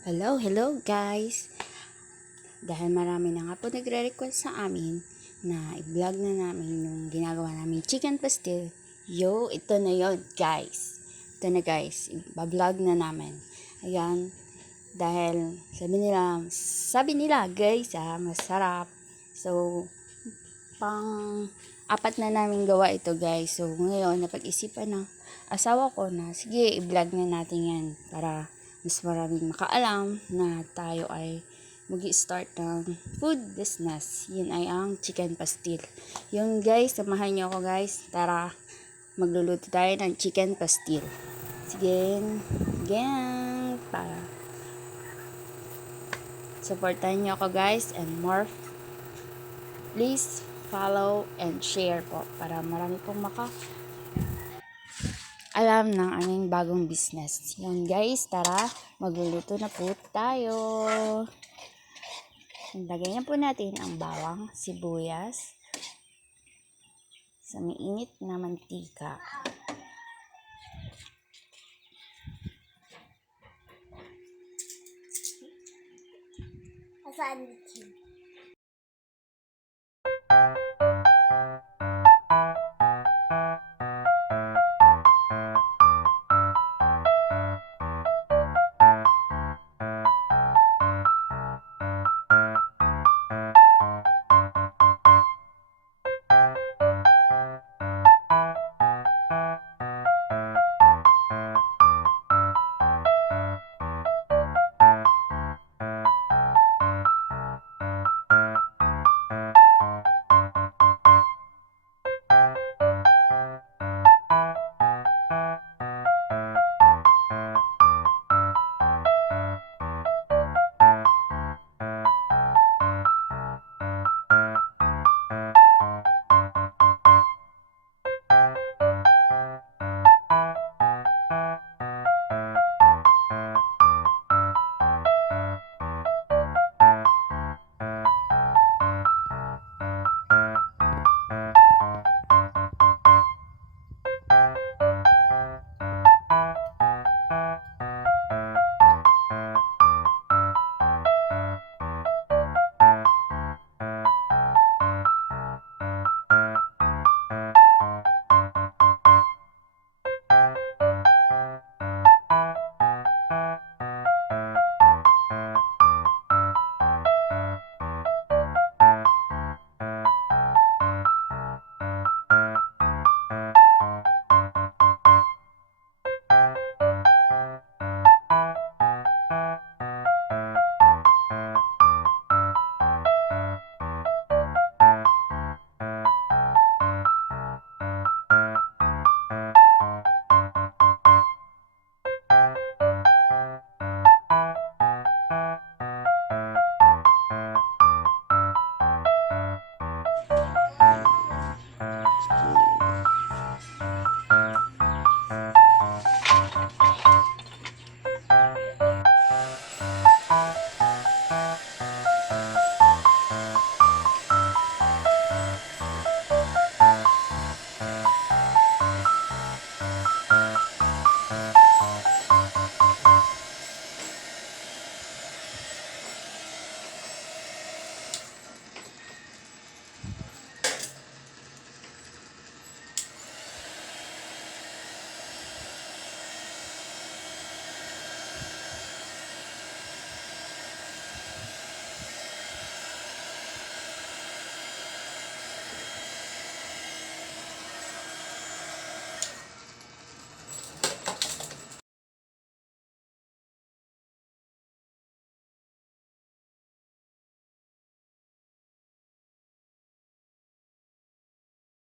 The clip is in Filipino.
Hello, hello guys! Dahil marami na nga po nagre-request sa amin na i-vlog na namin yung ginagawa namin chicken pastil. Yo, ito na yon guys. Ito na guys, i-vlog na namin. Ayan, dahil sabi nila, sabi nila guys, ah, masarap. So, pang apat na namin gawa ito guys. So, ngayon, napag-isipan ng asawa ko na, sige, i-vlog na natin yan para mas maraming makaalam na tayo ay mag start ng food business. Yun ay ang chicken pastil. Yun guys, samahan niyo ako guys. Tara, magluluto tayo ng chicken pastil. Sige, gang, para supportan niyo ako guys and more please follow and share po para marami pong maka alam ng aming bagong business. Yan guys, tara, magluluto na po tayo. Lagay na po natin ang bawang, sibuyas, sa mainit na mantika. Saan?